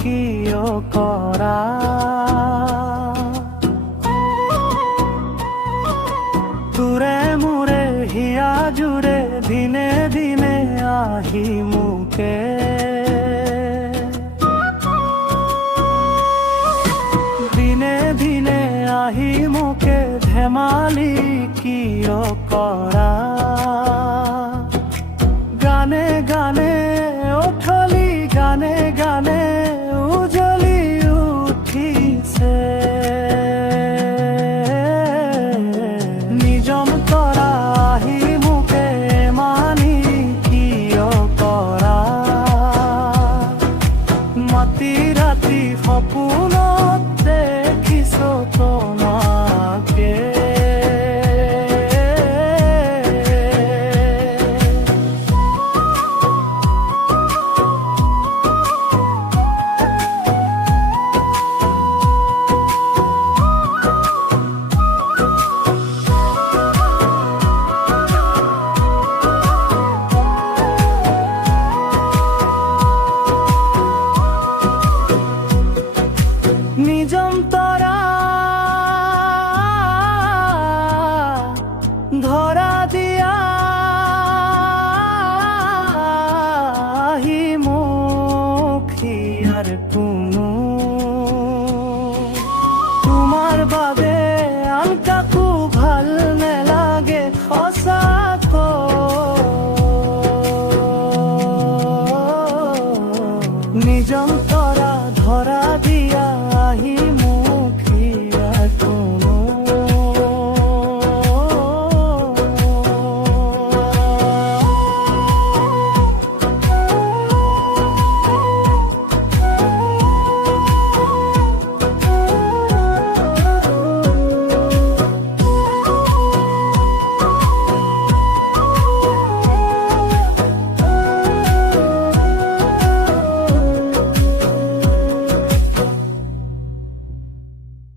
কিয় কৰা তোৰে মোৰে হিয়া জুৰে দিনে দিনে আহি মোকে দিনে দিনে আহি মোকে ধেমালি কিয় কৰা গানে গানে উঠলি গানে গানে উজলি উঠিছে নিজম তৰা আহি মোকে মানি কিয় কৰা মাটি ৰাতি সপোনত দেখিছো তোমাকে নিজম তৰা ধৰা দিয়া আহি মোক হিয়াৰ কোনো তোমাৰ বাবে আন কাকো ভাল নেলাগে সঁচাকৈ নিজম তৰা ধৰা